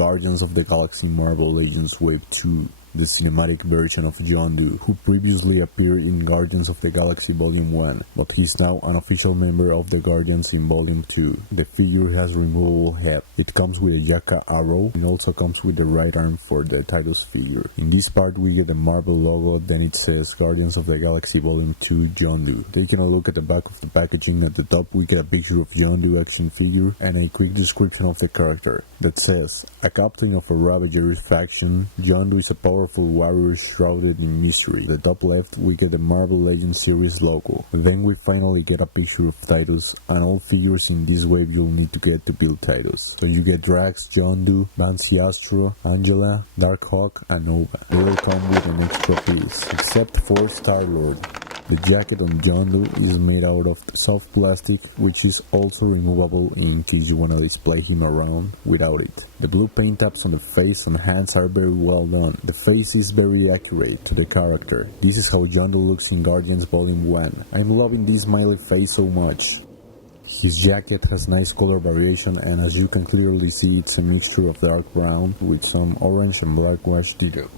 Guardians of the Galaxy Marvel Legends Wave 2, the cinematic version of Yondu, who previously appeared in Guardians of the Galaxy Volume 1, but he's now an official member of the Guardians in Volume 2. The figure has removable head. It comes with a YAKA arrow and also comes with the right arm for the Titus figure. In this part we get the Marvel logo, then it says Guardians of the Galaxy Volume 2 Yondu. Taking a look at the back of the packaging, at the top we get a picture of Yondu action figure and a quick description of the character that says, a captain of a Ravager's faction, Yondu is a powerful warrior shrouded in mystery. At the top left we get the Marvel Legends series logo. Then we finally get a picture of Titus, and all figures in this wave you'll need to get to build Titus. So you get Drax, Yondu, Banshee Astro, Angela, Darkhawk and Nova. They all come with an extra piece, except for Star-Lord. The jacket on Yondu is made out of soft plastic, which is also removable in case you wanna display him around without it. The blue paint apps on the face and hands are very well done. The face is very accurate to the character. This is how Yondu looks in Guardians Volume 1. I'm loving this smiley face so much. His jacket has nice color variation, and as you can clearly see, it's a mixture of dark brown with some orange and black wash details.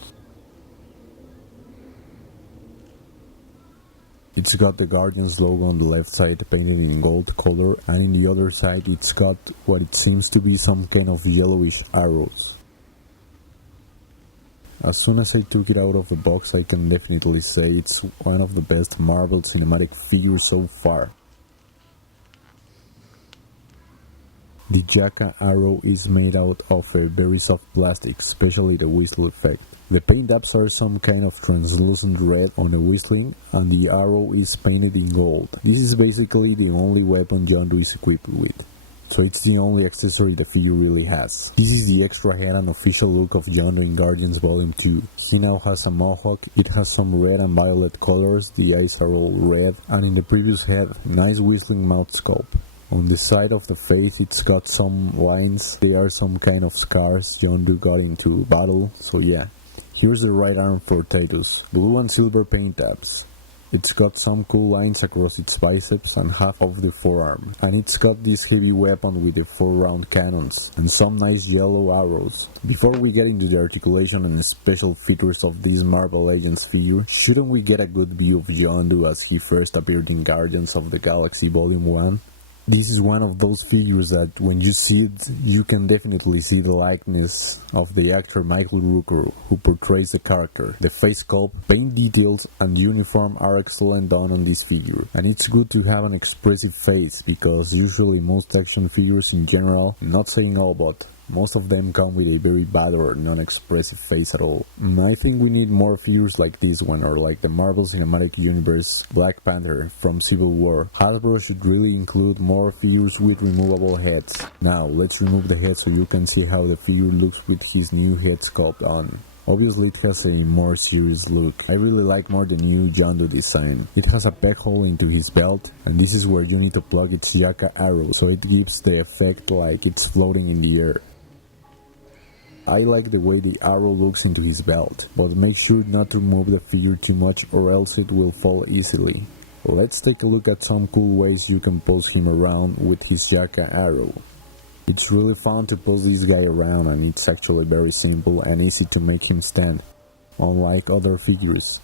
It's got the Guardians logo on the left side painted in gold color, and in the other side it's got what it seems to be some kind of yellowish arrows. As soon as I took it out of the box, I can definitely say it's one of the best Marvel cinematic figures so far. The YAKA arrow is made out of a very soft plastic, especially the whistle effect. The paint apps are some kind of translucent red on the whistling, and the arrow is painted in gold. This is basically the only weapon Yondu is equipped with, so it's the only accessory the figure really has. This is the extra head and official look of Yondu in Guardians Volume 2. He now has a mohawk, it has some red and violet colors, the eyes are all red, and in the previous head, nice whistling mouth sculpt. On the side of the face it's got some lines, they are some kind of scars Yondu got into battle, so yeah. Here's the right arm for Titus, blue and silver paint apps. It's got some cool lines across its biceps and half of the forearm, and it's got this heavy weapon with the 4 round cannons and some nice yellow arrows. Before we get into the articulation and special features of this Marvel Legends figure, shouldn't we get a good view of Yondu as he first appeared in Guardians of the Galaxy Volume 1? This is one of those figures that when you see it, you can definitely see the likeness of the actor Michael Rooker who portrays the character. The face sculpt, paint details and uniform are excellent done on this figure. And it's good to have an expressive face, because usually most action figures in general, not saying all, but most of them come with a very bad or non-expressive face at all. I think we need more figures like this one, or like the Marvel Cinematic Universe Black Panther from Civil War. Hasbro should really include more figures with removable heads. Now let's remove the head so you can see how the figure looks with his new head sculpt on. Obviously it has a more serious look. I really like more the new Yondu design. It has a peg hole into his belt, and this is where you need to plug its YAKA arrow, so it gives the effect like it's floating in the air. I like the way the arrow looks into his belt, but make sure not to move the figure too much or else it will fall easily. Let's take a look at some cool ways you can pose him around with his YAKA arrow. It's really fun to pose this guy around, and it's actually very simple and easy to make him stand, unlike other figures.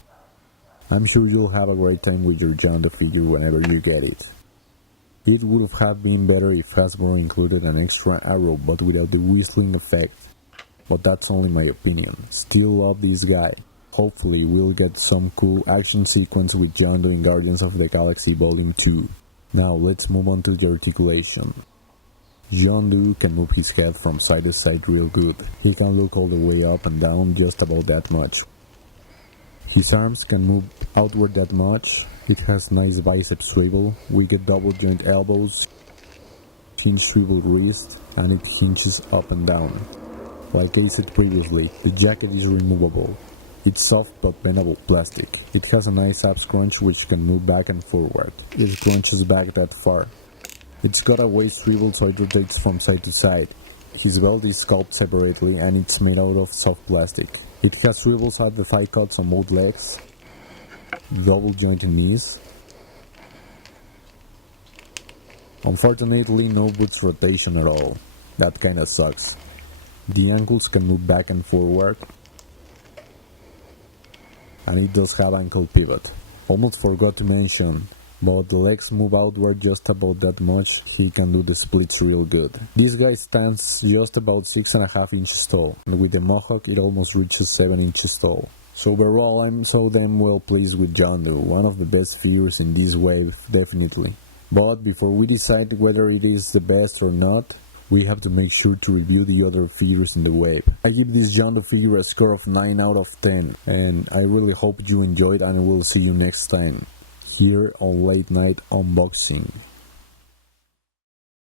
I'm sure you'll have a great time with your Yondu figure whenever you get it. It would have been better if Hasbro included an extra arrow but without the whistling effect. But that's only my opinion. Still love this guy. Hopefully we'll get some cool action sequence with Yondu in Guardians of the Galaxy Volume 2. Now let's move on to the articulation. Yondu can move his head from side to side real good. He can look all the way up and down just about that much. His arms can move outward that much. It has nice bicep swivel. We get double joint elbows, hinge swivel wrist, and it hinges up and down. Like I said previously, the jacket is removable. It's soft but bendable plastic. It has a nice ab scrunch which can move back and forward. It scrunches back that far. It's got a waist swivel so it rotates from side to side. His belt is sculpted separately and it's made out of soft plastic. It has swivels at the thigh cuts on both legs, double jointed knees. Unfortunately no boots rotation at all. That kinda sucks. The ankles can move back and forward, and it does have ankle pivot. Almost forgot to mention, but the legs move outward just about that much. He can do the splits real good. This guy stands just about 6.5 inches tall, and with the Mohawk it almost reaches 7 inches tall. So overall, I'm so damn well pleased with Yondu, one of the best figures in this wave, definitely. But before we decide whether it is the best or not, we have to make sure to review the other figures in the wave. I give this Yondu figure a score of 9 out of 10, and I really hope you enjoyed, and we'll see you next time here on Late Night Unboxing.